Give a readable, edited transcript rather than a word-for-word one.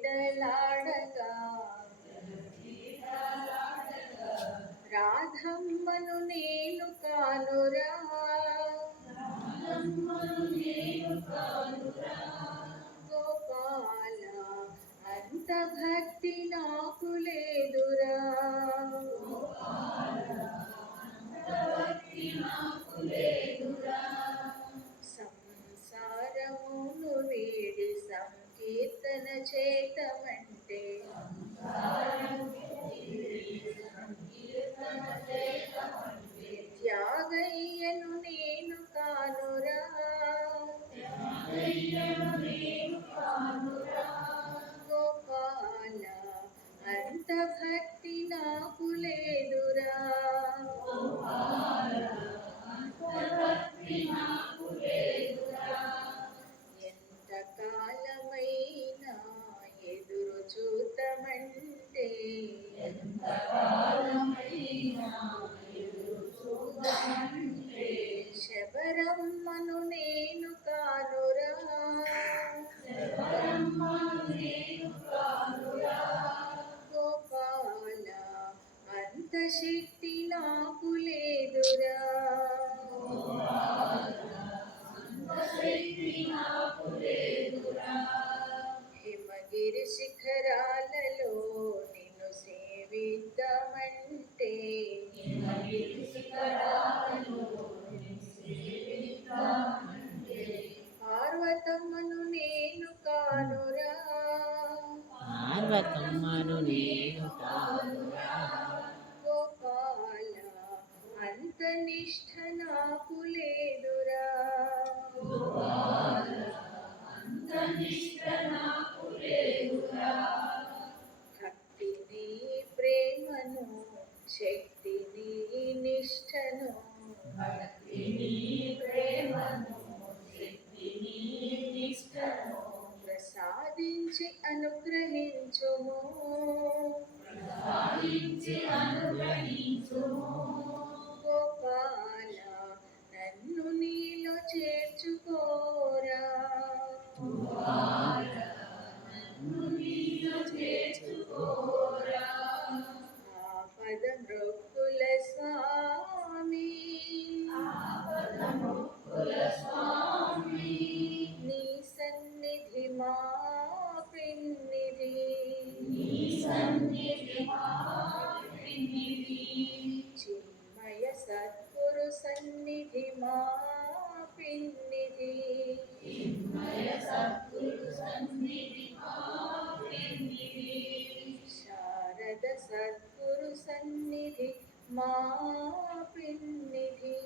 జలక్రీడలాడగా రాధమ్మను నేను కానురా, గోపాల అంత భక్తి నాకు లేదురా, సంసారమును వీడి సంకీర్తన చేతమంటే త్యాగయ్యను నేను కానురా, గోపాల అంత భక్తి నాకు లేదురా, ఎంత కాలమైనా ఎదురు చూద్దామంటే శబరమ్మను నేను కానురా, గోపాల అంత శక్తి నాకు లేదురా, హిమగిరి శిఖరాలలో నిన్ను సేవిద్దామంటే పార్వతమ్మను నేను కానురా, గోపాల అంత నిష్ఠ నాకు లేదురా, భక్తిని ప్రేమను శక్తిని నిష్ఠను ప్రసాదించి అనుగ్రహించుము, గోపాల నన్ను నీలో చేర్చుకోరా, ఆపద మృక్కుల స్వామి నీ సన్నిధి మా పిన్నిధి, చిన్మయ సద్గురు సన్నిధి మా పిన్నిధి, శారద సద్గురు సన్నిధి మా పిన్నిధి.